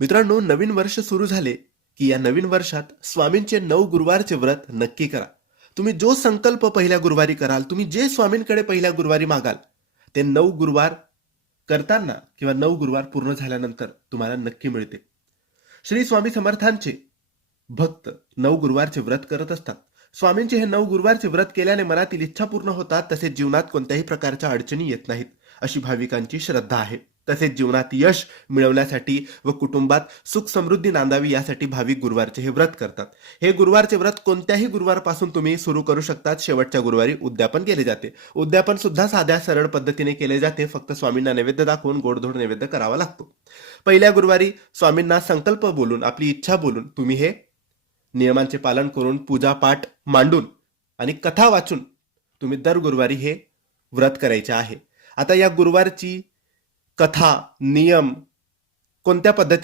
मित्रांनो नवीन वर्ष सुरू झाले की या नवीन वर्षात स्वामींचे नऊ गुरुवारचे व्रत नक्की करा. तुम्ही जो संकल्प पहिल्या गुरुवारी कराल तुम्ही जे स्वामींकडे पहिल्या गुरुवारी मागाल ते नऊ गुरुवार करताना किंवा नऊ गुरुवार पूर्ण झाल्यानंतर तुम्हाला नक्की मिळते. श्री स्वामी समर्थांचे भक्त नऊ गुरुवारचे व्रत करत असतात. स्वामींचे हे नऊ गुरुवारचे व्रत केल्याने मनातील इच्छा पूर्ण होतात तसेच जीवनात कोणत्याही प्रकारच्या अडचणी येत नाहीत अशी भाविकांची श्रद्धा आहे. तसेच जीवनात यश मिळवण्यासाठी व कुटुंबात सुख समृद्धी नांदावी यासाठी भाविक गुरुवारचे हे व्रत करतात. हे गुरुवारचे व्रत कोणत्याही गुरुवारपासून तुम्ही सुरू करू शकतात. शेवटच्या गुरुवारी उद्यापन केले जाते. उद्यापन सुद्धा साध्या सरळ पद्धतीने केले जाते. फक्त स्वामींना नैवेद्य दाखवून गोडधोड नैवेद्य करावा लागतो. पहिल्या गुरुवारी स्वामींना संकल्प बोलून आपली इच्छा बोलून तुम्ही हे नियमांचे पालन करून पूजा पाठ मांडून आणि कथा वाचून तुम्ही दर गुरुवारी हे व्रत करायचे आहे. आता या गुरुवारची कथा नियम कोणत्या पद्धती